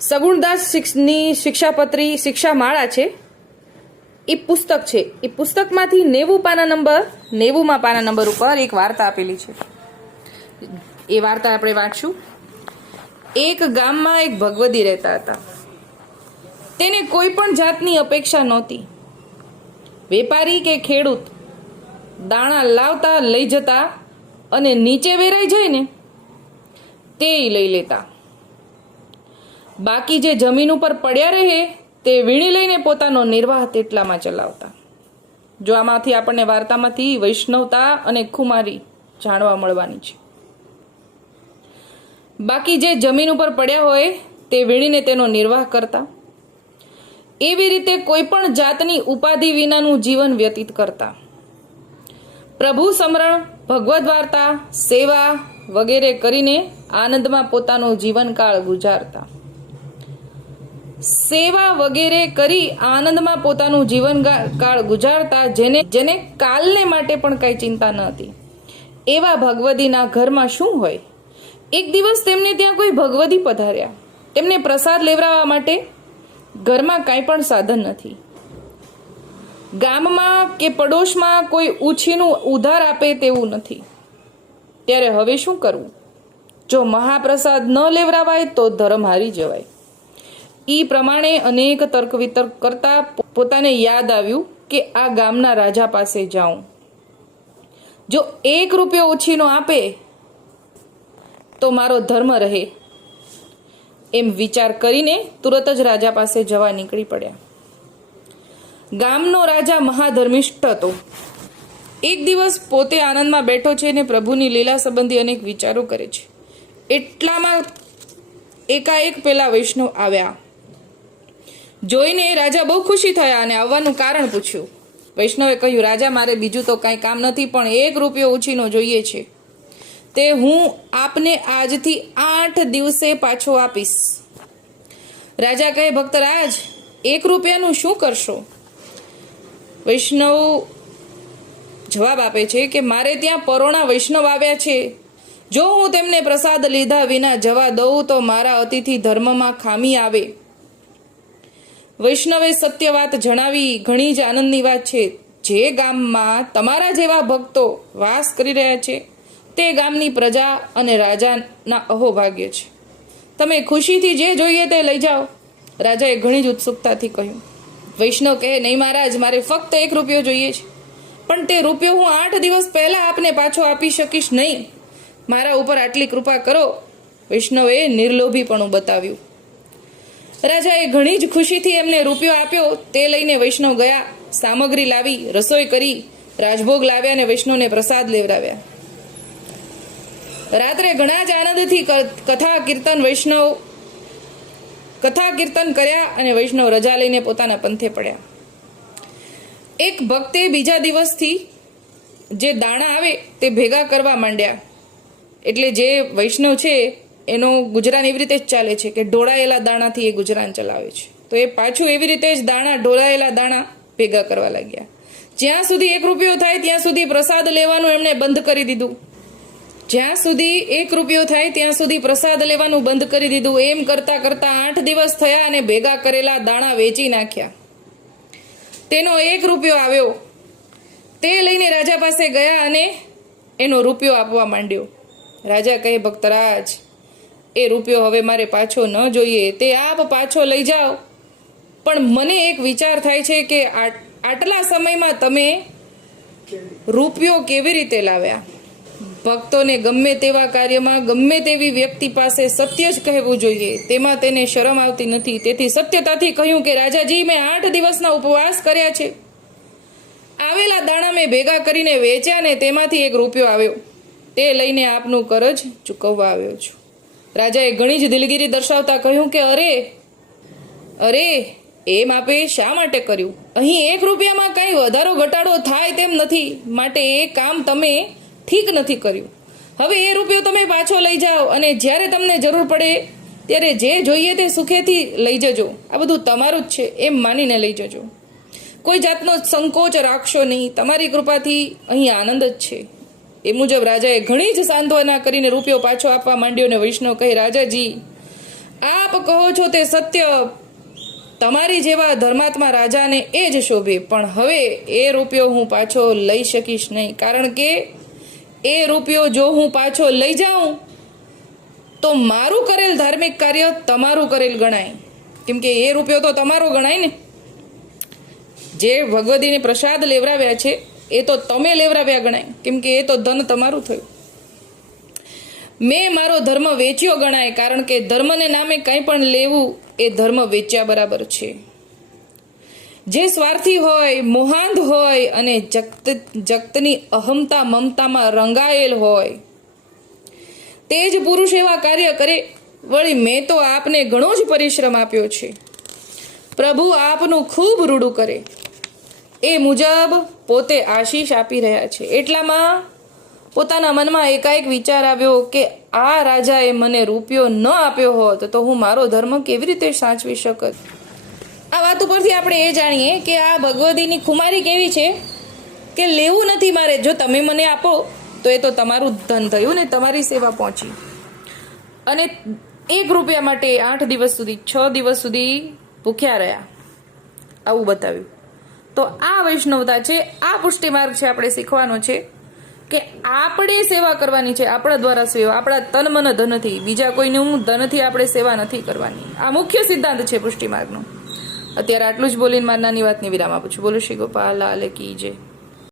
સગુણદાસ શિક્ષની શિક્ષાપત્રી શિક્ષા માળા છે. એ પુસ્તક છે. એ પુસ્તકમાંથી નેવું પાના નંબર, નેવુંમાં પાના નંબર ઉપર એક વાર્તા આપેલી છે. એ વાર્તા આપણે વાંચશું. એક ગામમાં એક ભગવદી રહેતા હતા. તેને કોઈ પણ જાતની અપેક્ષા નહોતી. વેપારી કે ખેડૂત, દાણા લાવતા લઈ જતા અને નીચે વેરાઈ જાય ને, તે લઈ લેતા. બાકી જે જમીન ઉપર પડ્યા રહે, તે વીણી લઈને પોતાનો નિર્વાહ તેટલામાં ચલાવતા. જો આમાંથી આપણને વાર્તામાંથી વૈષ્ણવતા અને ખુમારી જાણવા મળવાની છે. બાકી જે જમીન ઉપર પડ્યા હોય, તે વીણીને તેનો નિર્વાહ કરતા. એવી રીતે કોઈ પણ જાતની ઉપાધિ વિનાનું જીવન વ્યતીત કરતા. પ્રભુ સમરણ, ભગવદ્ વાર્તા, સેવા વગેરે કરીને આનંદમાં પોતાનો જીવનકાળ ગુજારતા. સેવા વગેરે કરી આનંદમાં પોતાનું જીવન કાળ ગુજારતા, જેને જેને કાલને માટે પણ કઈ ચિંતા ન હતી. એવા ભગવદીના ઘરમાં શું હોય? એક દિવસ તેમને ત્યાં કોઈ ભગવદી પધાર્યા. તેમને પ્રસાદ લેવડાવવા માટે ઘરમાં કાંઈ પણ સાધન નથી. ગામમાં કે પડોશમાં કોઈ ઉછીનું ઉધાર આપે તેવું નથી. ત્યારે હવે શું કરવું? જો મહાપ્રસાદ ન લેવરાવાય તો ધર્મ હારી જવાય. ઈ પ્રમાણે અનેક તર્ક વિતર્ક કરતા પોતાને યાદ આવ્યું કે આ ગામના રાજા પાસે જાઉં. જો એક રૂપિયો ઓછીનો આપે, તો મારો ધર્મ રહે. એમ વિચાર કરીને તુરત જ રાજા પાસે જવા નીકળી પડ્યા. ગામનો રાજા મહાધર્મિષ્ઠ હતો. એક દિવસ પોતે આનંદમાં બેઠો છે અને પ્રભુની લીલા સંબંધી અનેક વિચારો કરે છે. એટલામાં એકાએક પેલા વૈષ્ણવ આવ્યા. જોઈને રાજા બહુ ખુશી થયા અને આવવાનું કારણ પૂછ્યું. વૈષ્ણવે કહ્યું, રાજા, મારે બીજું તો કાંઈ કામ નથી, પણ એક રૂપિયો ઉછીનો જોઈએ છે. તે હું આપને આજથી આઠ દિવસે પાછો આપીશ. રાજા કહે, ભક્તરાજ, એક રૂપિયાનું શું કરશો? વૈષ્ણવ જવાબ આપે છે કે, મારે ત્યાં પરોણા વૈષ્ણવ આવ્યા છે. જો હું તેમને પ્રસાદ લીધા વિના જવા દઉં તો મારા અતિથિ ધર્મમાં ખામી આવે. વૈષ્ણવે સત્ય વાત જણાવી, ઘણી જ આનંદની વાત છે. જે ગામમાં તમારા જેવા ભક્તો વાસ કરી રહ્યા છે, તે ગામની પ્રજા અને રાજાના અહોભાગ્ય છે. તમે ખુશીથી જે જોઈએ તે લઈ જાઓ. રાજાએ ઘણી જ ઉત્સુકતાથી કહ્યું, વૈષ્ણવ કહે, નહીં મહારાજ, મારે ફક્ત એક રૂપિયો જોઈએ છે. પણ તે રૂપિયો હું આઠ દિવસ પહેલા આપને પાછો આપી શકીશ નહીં. મારા ઉપર આટલી કૃપા કરો. વૈષ્ણવે નિર્લોભીપણું બતાવ્યું. રાજાએ ઘણી જ ખુશીથી એમને રૂપિયો આપ્યો. તે લઈને વૈષ્ણવ ગયા, સામગ્રી લાવી, રસોઈ કરી, રાજભોગ લાવ્યા અને વૈષ્ણવને પ્રસાદ લેવડાવ્યા. રાત્રે ઘણા જ આનંદથી કથા કીર્તન વૈષ્ણવ, કથા કીર્તન કર્યા અને વૈષ્ણવ રજા લઈને પોતાના પંથે પડ્યા. એક ભક્તે બીજા દિવસથી જે દાણા આવે તે ભેગા કરવા માંડ્યા. એટલે જે વૈષ્ણવ છે એનો ગુજરાન એવી રીતે જ ચાલે છે કે ઢોળાયેલા દાણાથી એ ગુજરાન ચલાવે છે. તો એ પાછું એવી રીતે જ દાણા, ઢોળાયેલા દાણા ભેગા કરવા લાગ્યા. જ્યાં સુધી એક રૂપિયો થાય ત્યાં સુધી પ્રસાદ લેવાનું એમણે બંધ કરી દીધું. જ્યાં સુધી એક રૂપિયો થાય ત્યાં સુધી પ્રસાદ લેવાનું બંધ કરી દીધું. એમ કરતા કરતા આઠ દિવસ થયા અને ભેગા કરેલા દાણા વેચી નાખ્યા. તેનો એક રૂપિયો આવ્યો. તે લઈને રાજા પાસે ગયા અને એનો રૂપિયો આપવા માંડ્યો. રાજા કહે, ભક્તરાજ એ રૂપિયો હવે મારે પાછો ન જોઈએ, તે આપ પાછો લઈ જાઓ. પણ મને એક વિચાર થાય છે કે આટલા સમયમાં તમે રૂપિયો કેવી રીતે લાવ્યા? ભક્તોને ગમે તેવા કાર્યમાં, ગમે તેવી વ્યક્તિ પાસે સત્ય જ કહેવું જોઈએ. તેમાં તેને શરમ આવતી નથી. તેથી સત્યતાથી કહ્યું કે રાજાજી, મેં આઠ દિવસના ઉપવાસ કર્યા છે. આવેલા દાણા મેં ભેગા કરીને વેચ્યા ને તેમાંથી એક રૂપિયો આવ્યો. તે લઈને આપનું કરજ ચૂકવવા આવ્યો છું. રાજાએ ઘણી જ દિલગીરી દર્શાવતા કહ્યું કે, અરે અરે એમ આપે શા માટે કર્યું? અહીં એક રૂપિયામાં કાંઈ વધારો ઘટાડો થાય તેમ નથી. માટે એ કામ તમે ઠીક નથી કર્યું. હવે એ રૂપિયો તમે પાછો લઈ જાઓ અને જ્યારે તમને જરૂર પડે, ત્યારે જે જોઈએ તે સુખેથી લઈ જજો. આ બધું તમારું જ છે, એમ માનીને લઈ જજો. કોઈ જાતનો સંકોચ રાખશો નહીં. તમારી કૃપાથી અહીં આનંદ જ છે. એ મુજબ રાજાએ ઘણી જ સાંત્વના કરીને રૂપિયો પાછો આપવા માંડ્યો અને વૈષ્ણવ કહે, રાજાજી, આપ કહો છો તે સત્ય તમારી જેવા ધર્માત્મા રાજાને એ જ શોભે, પણ હવે એ રૂપિયો હું પાછો લઈ શકીશ નહીં. કારણ કે એ રૂપિયો જો હું પાછો લઈ જાઉં, તો મારું કરેલ ધાર્મિક કાર્ય તમારું કરેલ ગણાય. કેમ કે એ રૂપિયો તો તમારો ગણાય ને. જે ભગવતીને પ્રસાદ લેવડાવ્યા છે એ તો તમે લેવરાવ્યા ગણાય. કેમ કે એ તો ધન તમારું થયું. મેં મારો ધર્મ વેચ્યો ગણાય, કારણ કે ધર્મને નામે કંઈ પણ લેવું એ ધર્મ વેચ્યા બરાબર છે. જે સ્વાર્થી હોય, મોહાંધ હોય અને જગત, જગતની અહમતા મમતામાં રંગાયેલ હોય, તે જ પુરુષ એવા કાર્ય કરે વળી મેં તો આપને ઘણો જ પરિશ્રમ આપ્યો છે. પ્રભુ આપનું ખૂબ રૂડું કરે. એ મુજબ પોતે આશીષ આપી રહ્યા છે. એટલામાં પોતાના મનમાં એકાએક વિચાર આવ્યો કે આ રાજાએ મને રૂપિયો ન આપ્યો હોત તો હું મારો ધર્મ કેવી રીતે સાચવી શકત? આ વાત ઉપરથી આપણે એ જાણીએ કે આ ભગવતીની ખુમારી કેવી છે કે લેવું નથી મારે. જો તમે મને આપો તો એ તો તમારું ધન થયું ને તમારી સેવા પહોંચી. અને એક રૂપિયા માટે આઠ દિવસ સુધી, છ દિવસ સુધી ભૂખ્યા રહ્યા. આવું બતાવ્યું. તો આ વૈષ્ણવતા છે, આ પુષ્ટિ માર્ગ છે આપણે શીખવાનો છે કે આપણે સેવા કરવાની છે, આપણા દ્વારા સેવા, આપણા તન મન ધનથી. બીજા કોઈને હું ધનથી આપણે સેવા નથી કરવાની. આ મુખ્ય સિદ્ધાંત છે પુષ્ટિ માર્ગનો અત્યારે આટલું જ બોલીને માર નાની વાતની વિરામ આપું છું. બોલું શ્રી ગોપાલ, લાલ કી જય.